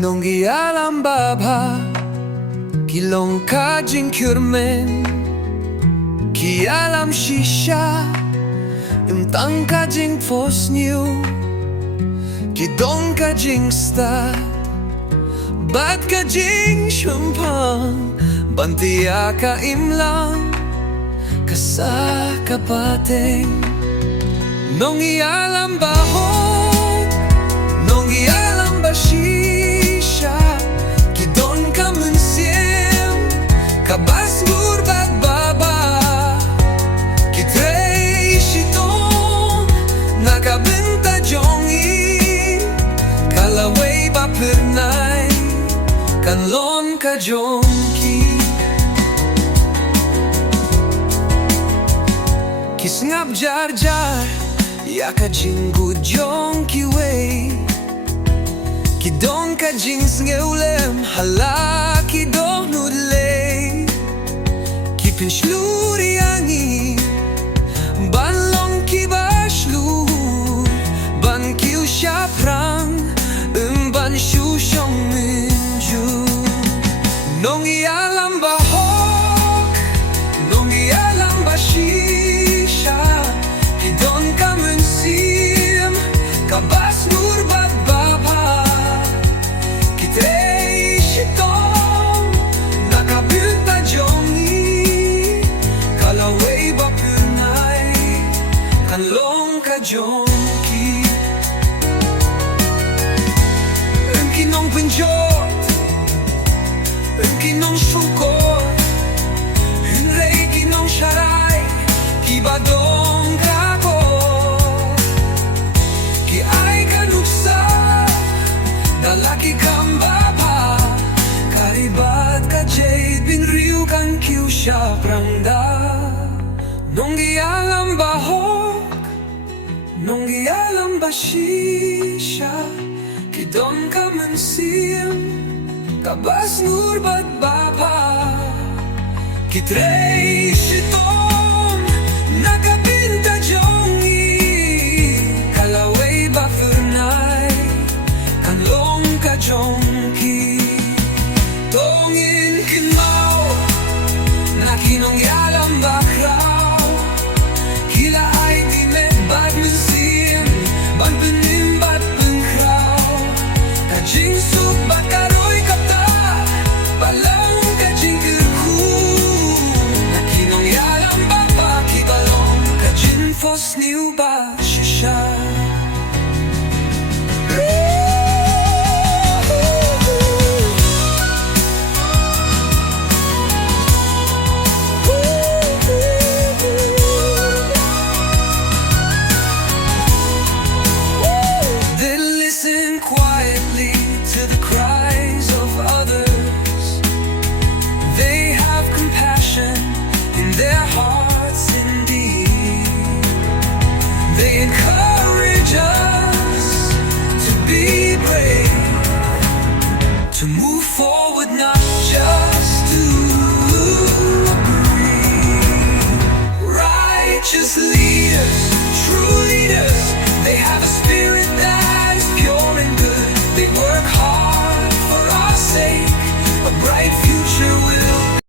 Nongialam Babha Kilong kajing kürmen Kialam shisha Imtang kajing fosniu Kidong kajing stat Bad kajing shumpang Bantiya ka imlang Kasa kapateng Nongialam bahot Nongialam bashisha Kidon ka munsiem Kabas ngurbat baba Kitrei shitong Nakabinta jongi Kalaway bapernay Kanlon ka jonki Kisngap jar jar Yaka jingu jonki way Kidong ka jings ngeulem Hala kidong nudlay Kipin shluri angi Banlong kibashlu Ban kiu shaprang Ban shushong minju Nongialam bahok Nongialam bashisha Kidong ka munsim Kabas ngurbat Babha Kitrei shitong Nakabinta jongi Kalaway bapurnay Kanlong ka jonki Kinong pinjot Kinong syukor Hinrei kinong syarai Kibadong kako Ki ay kanuksa Dalaki kang Babha Karibat ka jade Binriu kang kiu siya prangda Nongialam bahok Nongialam bashisha Kidon ka munsiem Kabas ngurbat Babha Kitrei shitong Nakabinta jongi Kalaway bapernay Kanlong ka jonki Tongin kinmao Nakinongyalam bakraw Kila ay timet bad munsim Ban penim bad pengkraw Kajing suk bat karoy kapta Balang kajing kerku Nakinongyalam Babha Kibalong kajing fos niu ba shisha Quietly to the cries of others They have compassion in their hearts indeed They encourage us to be